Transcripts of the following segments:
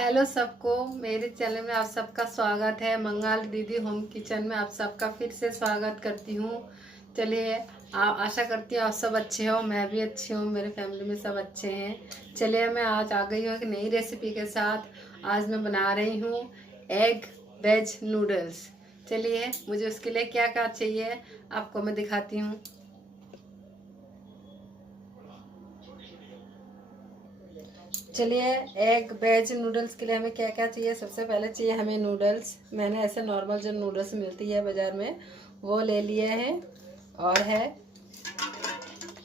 Hello सबको, मेरे channel में आप सबका स्वागत है। मंगाल दीदी होम किचन में आप सबका फिर से स्वागत करती हूँ। चलिए, आशा करती हूँ आप सब अच्छे हो, मैं भी अच्छी हूँ, मेरे फैमिली में सब अच्छे हैं। चलिए, मैं आज आ गई हूँ एक नई रेसिपी के साथ। आज मैं बना रही हूँ एग वेज नूडल्स। चलिए, मुझे उसके लिए क्या क्या चाहिए आपको मैं दिखाती हूँ। चलिए, एग वेज नूडल्स के लिए हमें क्या क्या चाहिए। सबसे पहले चाहिए हमें नूडल्स। मैंने ऐसे नॉर्मल जो नूडल्स मिलती है बाज़ार में वो ले लिए हैं। और है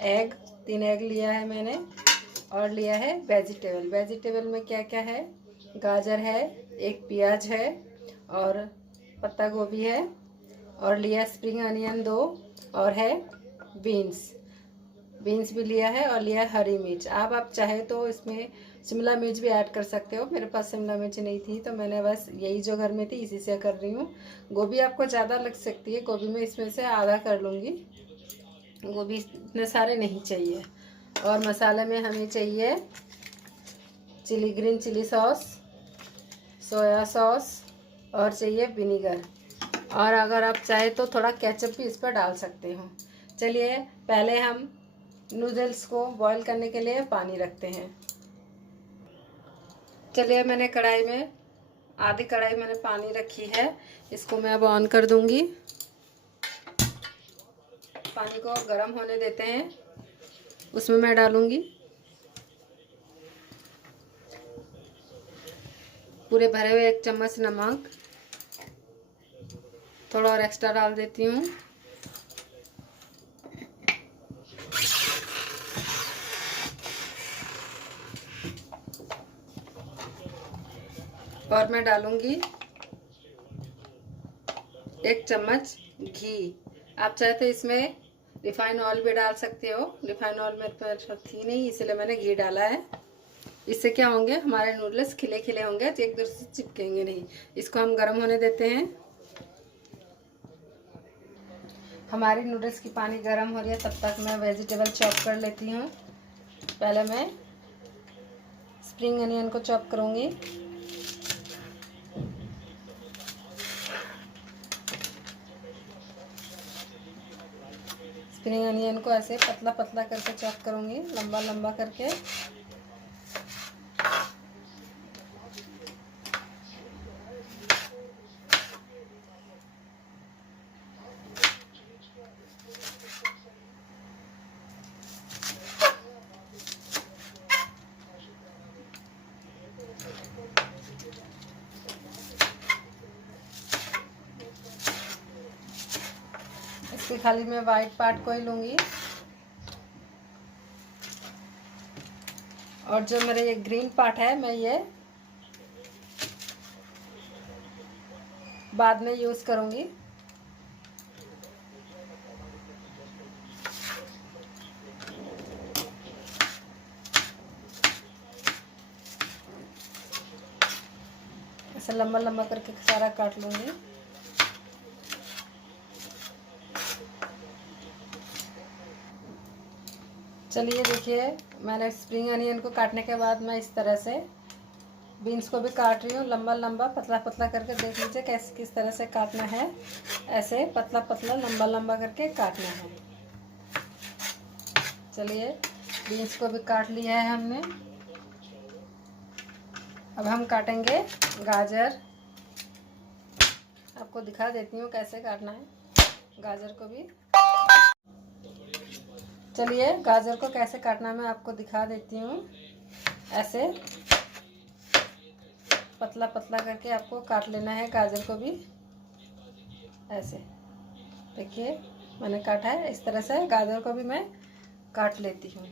एग, 3 एग लिया है मैंने। और लिया है वेजिटेबल। वेजिटेबल में क्या क्या है, गाजर है, एक प्याज है, और पत्ता गोभी है, और लिया स्प्रिंग अनियन 2, और है बीन्स भी लिया है, और लिया है हरी मिर्च। आप चाहे तो इसमें शिमला मिर्च भी ऐड कर सकते हो। मेरे पास शिमला मिर्च नहीं थी तो मैंने बस यही जो घर में थी इसी से कर रही हूँ। गोभी आपको ज़्यादा लग सकती है, गोभी में इसमें से आधा कर लूँगी। गोभी इतने सारे नहीं चाहिए। और मसाले में हमें चाहिए green chilli sauce, soya sauce, और चाहिए विनीगर। और अगर आप चाहे तो थोड़ा केचप भी इस पर डाल सकते हो। चलिए, पहले हम नूडल्स को बॉईल करने के लिए पानी रखते हैं। चलिए, मैंने आधी कढ़ाई मैंने पानी रखी है। इसको मैं अब ऑन कर दूंगी। पानी को गर्म होने देते हैं। उसमें मैं डालूंगी पूरे भरे हुए 1 चम्मच नमक। थोड़ा और एक्स्ट्रा डाल देती हूँ। और मैं डालूंगी 1 चम्मच घी। आप चाहे तो इसमें रिफाइंड ऑयल भी डाल सकते हो। रिफाइंड ऑयल मेरे पास थी नहीं, इसलिए मैंने घी डाला है। इससे क्या होंगे, हमारे नूडल्स खिले खिले होंगे, तो एक दूसरे से चिपकेंगे नहीं। इसको हम गर्म होने देते हैं। हमारी नूडल्स की पानी गर्म हो रही है, तब तक मैं वेजिटेबल चॉप कर लेती हूँ। पहले मैं स्प्रिंग अनियन को चॉप करूँगी। स्प्रिंग अनियन को ऐसे पतला पतला करके चॉप करूँगी, लंबा लंबा करके। इसके खाली मैं वाइट पार्ट को ही लूँगी, और जो मेरे ये ग्रीन पार्ट है मैं ये बाद में यूज़ करूँगी। ऐसे लंबा लंबा करके सारा काट लूँगी। चलिए, देखिए, मैंने स्प्रिंग अनियन को काटने के बाद मैं इस तरह से बीन्स को भी काट रही हूँ, लंबा लंबा पतला पतला करके। देख लीजिए कैसे किस तरह से काटना है। ऐसे पतला पतला लंबा लंबा करके काटना है। चलिए, बीन्स को भी काट लिया है हमने। अब हम काटेंगे गाजर। आपको दिखा देती हूँ कैसे काटना है गाजर को भी। चलिए, गाजर को कैसे काटना है मैं आपको दिखा देती हूँ। ऐसे पतला पतला करके आपको काट लेना है गाजर को भी। ऐसे देखिए, मैंने काटा है। इस तरह से गाजर को भी मैं काट लेती हूँ।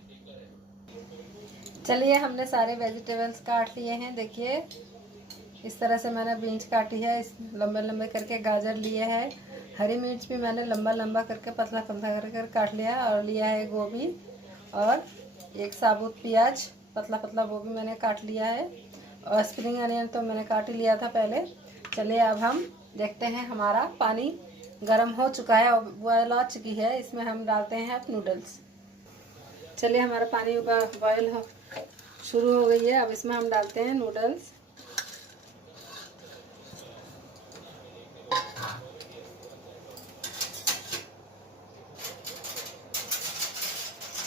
चलिए, हमने सारे वेजिटेबल्स काट लिए हैं। देखिए, इस तरह से मैंने बीन्स काटी है, इस लंबे लंबे करके गाजर लिए है। हरी मिर्च भी मैंने लंबा लंबा करके पतला पतला करके काट लिया। और लिया है गोभी, और एक साबुत प्याज पतला पतला, वो भी मैंने काट लिया है। और स्प्रिंग अनियन तो मैंने काट ही लिया था पहले। चलिए, अब हम देखते हैं। हमारा पानी गर्म हो चुका है, बॉयल आ चुकी है। इसमें हम डालते हैं अब नूडल्स। चलिए, हमारा पानी बॉयल शुरू हो गई है। अब इसमें हम डालते हैं नूडल्स।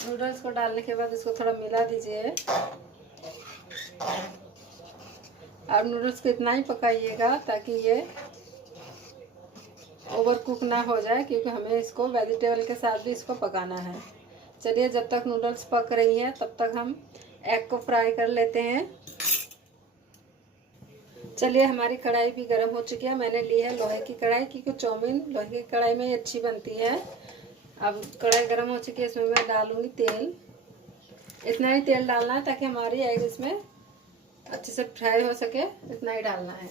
नूडल्स को डालने के बाद इसको थोड़ा मिला दीजिए। और नूडल्स को इतना ही पकाइएगा ताकि ये ओवर कुक ना हो जाए, क्योंकि हमें इसको वेजिटेबल के साथ भी इसको पकाना है। चलिए, जब तक नूडल्स पक रही हैं तब तक हम एग को फ्राई कर लेते हैं। चलिए, हमारी कढ़ाई भी गर्म हो चुकी है। मैंने ली है लोहे की कढ़ाई, क्योंकि चाउमीन लोहे की कढ़ाई में ही अच्छी बनती है। अब कढ़ाई गर्म हो चुकी है, इसमें मैं डालूंगी तेल। इतना ही तेल डालना है ताकि हमारी एग इसमें अच्छे से फ्राई हो सके, इतना ही डालना है।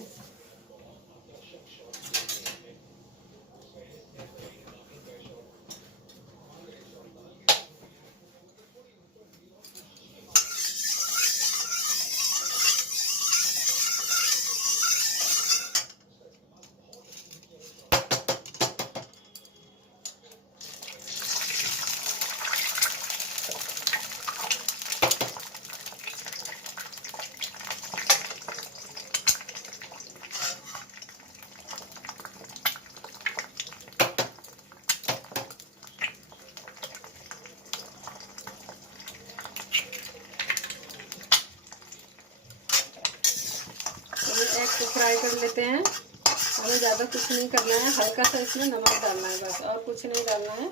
एग को फ्राई कर लेते हैं। हमें ज़्यादा कुछ नहीं करना है, हल्का सा इसमें नमक डालना है बस, और कुछ नहीं डालना है।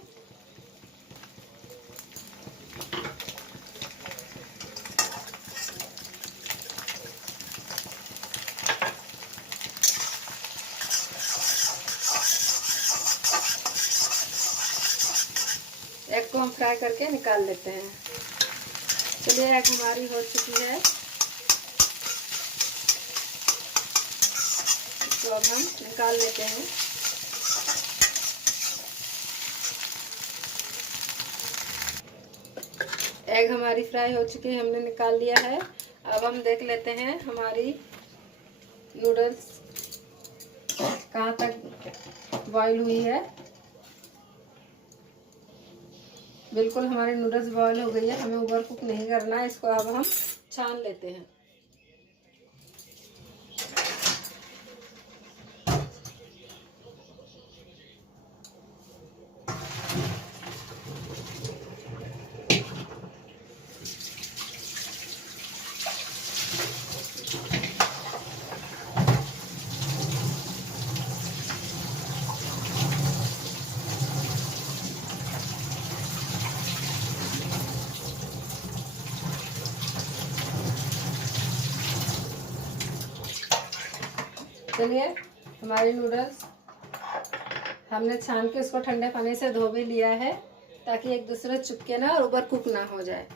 एग को हम फ्राई करके निकाल लेते हैं। चलिए, एग हमारी हो चुकी है, इसको अब हम निकाल लेते हैं। एग हमारी फ्राई हो चुकी है, हमने निकाल लिया है। अब हम देख लेते हैं हमारी नूडल्स कहाँ तक बॉईल हुई है। बिल्कुल हमारी नूडल्स बॉईल हो गई है, हमें ओवर कुक नहीं करना है। इसको अब हम छान लेते हैं। चलिए, हमारी नूडल्स हमने छान के उसको ठंडे पानी से धो भी लिया है, ताकि एक दूसरे चिपके ना और ओवर कुक ना हो जाए।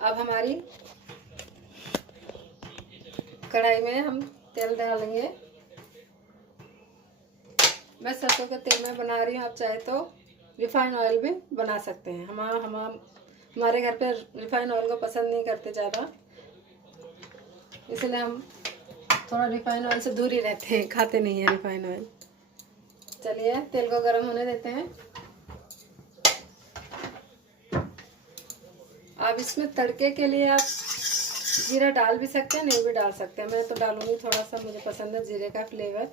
अब हमारी कढ़ाई में हम तेल डालेंगे। मैं सरसों के तेल में बना रही हूँ, आप चाहे तो रिफाइंड ऑयल भी बना सकते हैं। हमारे घर पे रिफाइंड ऑयल को पसंद नहीं करते ज़्यादा, इसलिए हम थोड़ा रिफाइंड ऑयल से दूर ही रहते हैं, खाते नहीं हैं रिफाइंड ऑयल। चलिए, तेल को गर्म होने देते हैं। अब इसमें तड़के के लिए आप जीरा डाल भी सकते हैं, नहीं भी डाल सकते हैं। मैं तो डालूंगी थोड़ा सा, मुझे पसंद है जीरे का फ्लेवर।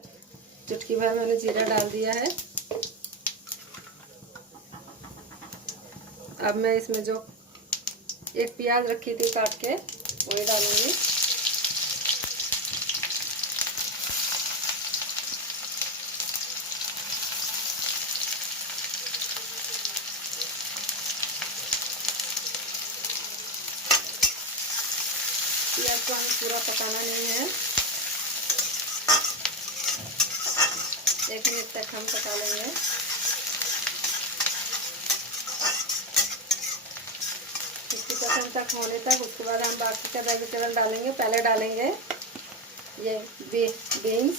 चुटकी भर मैंने जीरा डाल दिया है। अब मैं इसमें जो एक प्याज रखी थी काट के, वही डालूंगी। प्याज को हमें पूरा पकाना नहीं है, 1 मिनट तक हम पका लेंगे। तक होने तक, उसके बाद हम बाकी का वेजिटेबल डालेंगे। पहले डालेंगे ये बीन्स,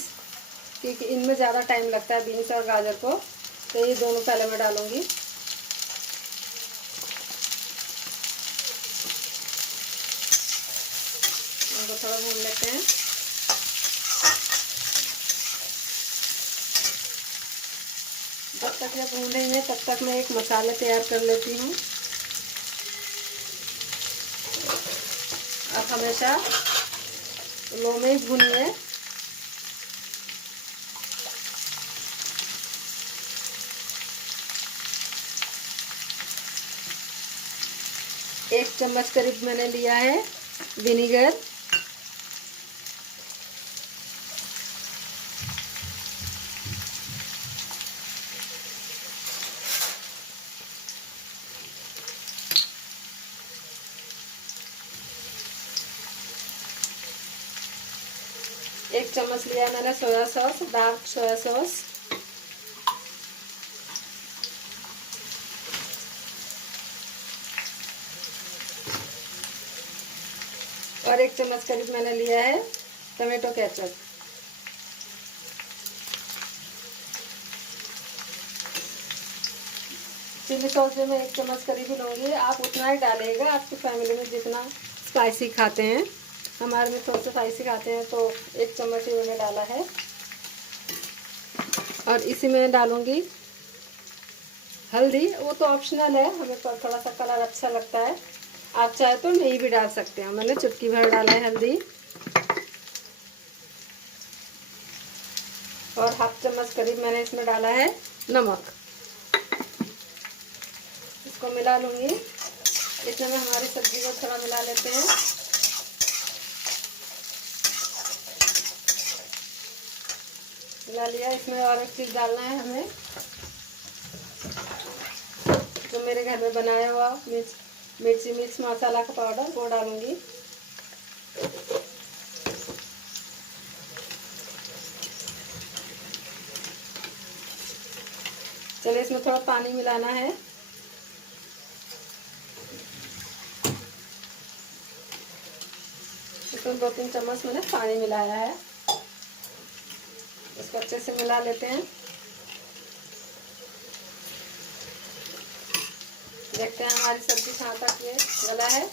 क्योंकि इनमें ज़्यादा टाइम लगता है, बीन्स और गाजर को, तो ये दोनों पहले मैं डालूंगी। इनको थोड़ा भून लेते हैं। जब तक ये भून रही है तब तक मैं एक मसाले तैयार कर लेती हूँ। आप हमेशा लो में ही भूनिए। 1 चम्मच करीब मैंने लिया है विनीगर। एक चम्मच लिया मैंने soya sauce, dark soya sauce. और 1 चम्मच करीब मैंने लिया है टमाटो केचप। चिली सॉस भी मैं 1 चम्मच करीब ही लूँगी, आप उतना ही डालिएगा आपकी फैमिली में जितना स्पाइसी खाते हैं। हमारे में थोड़ा सा स्पाइसी खाते हैं तो 1 चम्मच ही मैंने डाला है। और इसी में डालूँगी हल्दी, वो तो ऑप्शनल है, हमें थोड़ा सा कलर अच्छा लगता है, आप चाहे तो नहीं भी डाल सकते हैं। मैंने चुटकी भर डाला है हल्दी। और 1/2 चम्मच करीब मैंने इसमें डाला है नमक। इसको मिला लूँगी। इतने में हमारी सब्जी को थोड़ा मिला लेते हैं। मिला लिया। इसमें और एक चीज़ डालना है हमें, जो मेरे घर में बनाया हुआ मिर्ची मिक्स मसाला का पाउडर, वो डालूंगी। चलिए इसमें थोड़ा पानी मिलाना है। इसमें 2-3 चम्मच मैंने पानी मिलाया है। इसको अच्छे से मिला लेते हैं। देखते हैं हमारी सब्जी कहाँ तक ये गला है।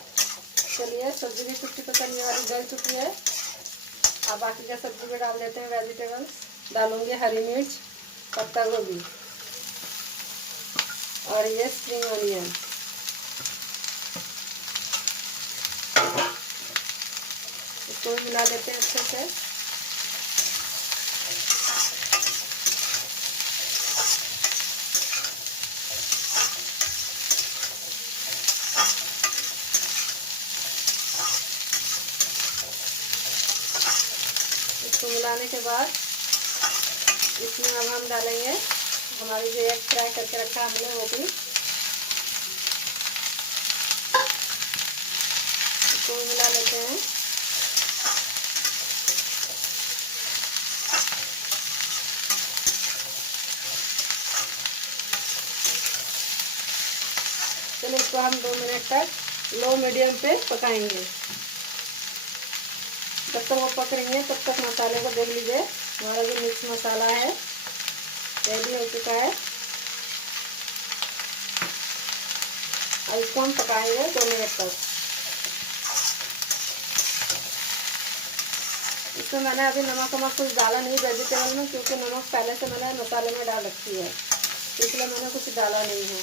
चलिए सब्जी भी 50% ये वाली गल चुकी है। अब बाकी का सब्जी में डाल देते हैं वेजिटेबल्स। डालूंगी हरी मिर्च, पत्ता गोभी और ये स्प्रिंग ऑनियन। इसको भी मिला लेते हैं अच्छे से। इसको मिलाने के बाद इसमें अब हम डालेंगे हमारी जो एग फ्राई करके रखा हमने, वो भी इसको मिला लेते हैं। चलिए इसको हम 2 मिनट तक लो मीडियम पे पकाएंगे। जब तक वो पक रही है तब तक मसाले को देख लीजिए। हमारा जो मिक्स मसाला है रेडी हो चुका है। अब इसको हम पकाएंगे 2 मिनट तक। इसमें मैंने अभी नमक कुछ डाला नहीं वेजिटेबल में, क्योंकि नमक पहले से मैंने मसाले में डाल रखी है, इसलिए मैंने कुछ डाला नहीं है।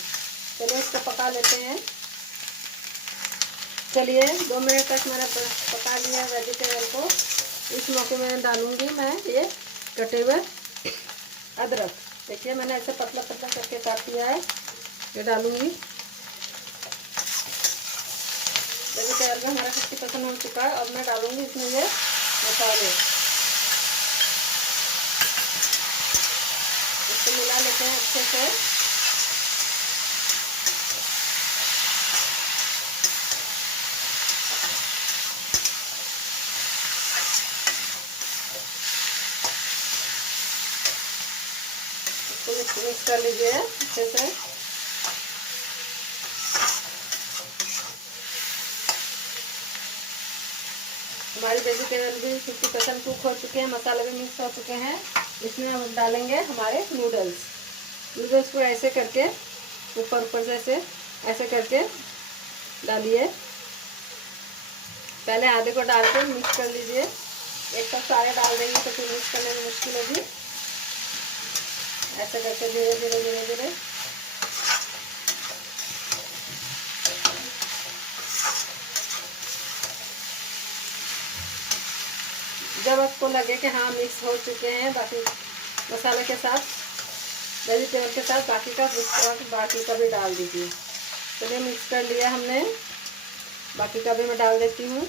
चलिए इसको पका लेते हैं। चलिए 2 मिनट तक मैंने पका लिया वेजिटेबल को। इस मौके में डालूंगी मैं ये कटे हुए अदरक। देखिए मैंने ऐसे पतला पतला करके काट लिया है, ये डालूंगी। वेजिटेबल में हमारा 50% हो चुका है। अब मैं डालूंगी इसमें ये मसाले। इसको मिला लेते हैं अच्छे से। इसको मिक्स कर लीजिए अच्छे से। हमारी वेजिटेबल भी 50% कुक हो चुके हैं, मसाले भी मिक्स हो चुके हैं। इसमें हम डालेंगे हमारे नूडल्स। नूडल्स को ऐसे करके ऊपर ऊपर से ऐसे करके डालिए। पहले आधे को डाल के मिक्स कर लीजिए। एक साथ सारे डाल देंगे तो फिर मिक्स करने में मुश्किल होगी। ऐसे करके धीरे धीरे धीरे धीरे जब आपको लगे कि हाँ मिक्स हो चुके हैं बाकी मसाले के साथ, वेजिटेबल के साथ, बाकी का भी डाल दीजिए। चलिए मिक्स कर लिया हमने। बाकी का भी मैं डाल देती हूँ।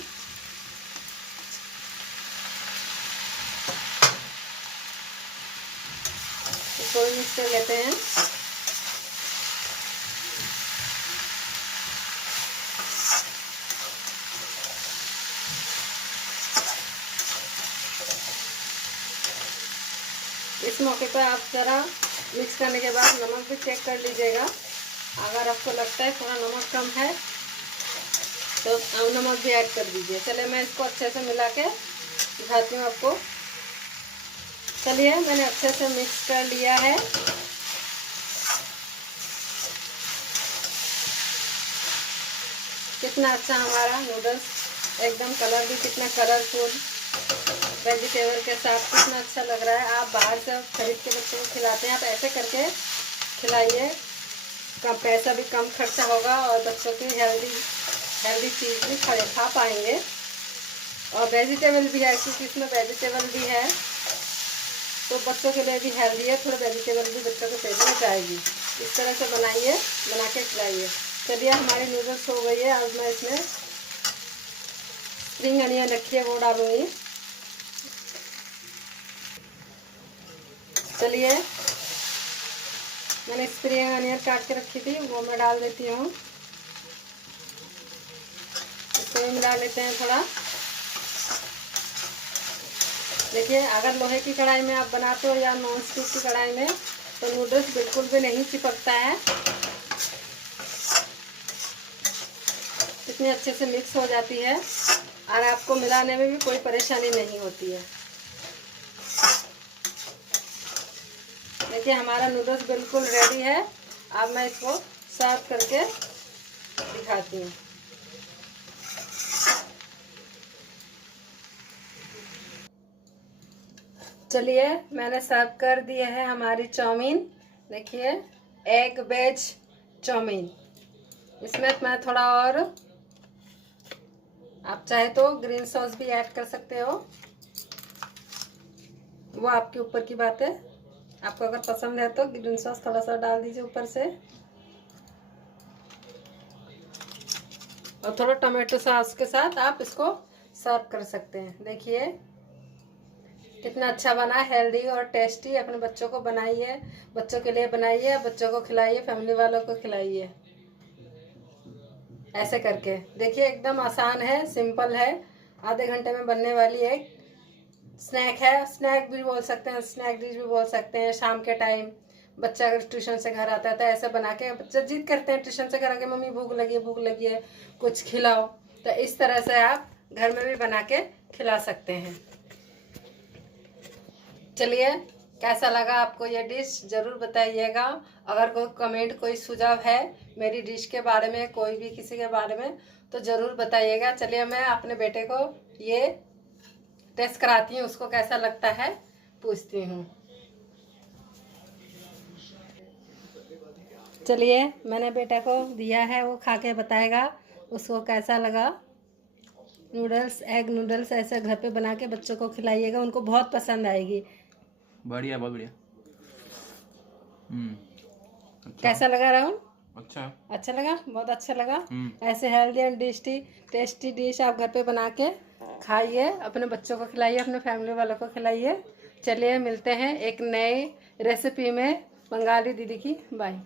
इसको भी मिक्स कर लेते हैं। इस मौके पर आप ज़रा मिक्स करने के बाद नमक भी चेक कर लीजिएगा। अगर आपको लगता है थोड़ा नमक कम है तो नमक भी ऐड कर दीजिए। चलिए मैं इसको अच्छे से मिला के दिखाती हूँ आपको। चलिए मैंने अच्छे से मिक्स कर लिया है। कितना अच्छा हमारा नूडल्स, एकदम कलर भी कितना कलरफुल, वेजिटेबल के साथ कितना अच्छा लग रहा है। आप बाहर से खरीद के बच्चों को खिलाते हैं, आप ऐसे करके खिलाइए, कम पैसा भी कम खर्चा होगा और बच्चों की हेल्दी चीज़ भी खा पाएंगे। और वेजिटेबल भी है, क्योंकि इसमें वेजिटेबल भी है तो बच्चों के लिए भी हेल्दी है। थोड़ा वेजिटेबल भी बच्चों के पेट में जाएगी। इस तरह से बनाइए, बना के खिलाइए। चलिए हमारी नूडल्स हो गई है। अब मैं इसमें स्प्रिंग अनियन रखी है वो डालूंगी। चलिए मैंने स्प्रिंग अनियन काट के रखी थी वो मैं डाल देती हूँ। इसको भी मिला लेते हैं थोड़ा। देखिए अगर लोहे की कढ़ाई में आप बनाते हो या नॉन स्टिक की कढ़ाई में तो नूडल्स बिल्कुल भी नहीं चिपकता है, कितनी अच्छे से मिक्स हो जाती है और आपको मिलाने में भी कोई परेशानी नहीं होती है। देखिए हमारा नूडल्स बिल्कुल रेडी है। अब मैं इसको सर्व करके दिखाती हूँ। चलिए मैंने सर्व कर दिया है हमारी चाउमीन। देखिए एग वेज चाउमीन। इसमें मैं थोड़ा और, आप चाहे तो ग्रीन सॉस भी ऐड कर सकते हो, वो आपके ऊपर की बात है। आपको अगर पसंद है तो ग्रीन सॉस थोड़ा सा डाल दीजिए ऊपर से, और थोड़ा टमाटो सॉस के साथ आप इसको सर्व कर सकते हैं। देखिए कितना अच्छा बना, हेल्दी और टेस्टी। अपने बच्चों को बनाइए, बच्चों के लिए बनाइए, बच्चों को खिलाइए, फैमिली वालों को खिलाइए। ऐसे करके देखिए एकदम आसान है, सिंपल है, आधे घंटे में बनने वाली एक स्नैक है। स्नैक भी बोल सकते हैं, स्नैक डिश भी बोल सकते हैं। शाम के टाइम बच्चा अगर ट्यूशन से घर आता है तो ऐसे बना के, बच्चे जिद करते हैं ट्यूशन से घर आके मम्मी भूख लगी है कुछ खिलाओ, तो इस तरह से आप घर में भी बना के खिला सकते हैं। चलिए कैसा लगा आपको ये डिश ज़रूर बताइएगा। अगर कोई कमेंट, कोई सुझाव है मेरी डिश के बारे में, कोई भी किसी के बारे में, तो ज़रूर बताइएगा। चलिए मैं अपने बेटे को ये टेस्ट कराती हूँ, उसको कैसा लगता है पूछती हूँ। चलिए मैंने बेटा को दिया है, वो खा के बताएगा उसको कैसा लगा। नूडल्स, एग नूडल्स ऐसे घर पे बना के बच्चों को खिलाइएगा, उनको बहुत पसंद आएगी। बढ़िया, बहुत बढ़िया। अच्छा। कैसा लगा राहुल? अच्छा लगा, बहुत अच्छा लगा। ऐसे हेल्दी एंड टेस्टी डिश आप घर पे बना के खाइए, अपने बच्चों को खिलाइए, अपने फैमिली वालों को खिलाइए। चलिए मिलते हैं एक नए रेसिपी में। बंगाली दीदी की बाय।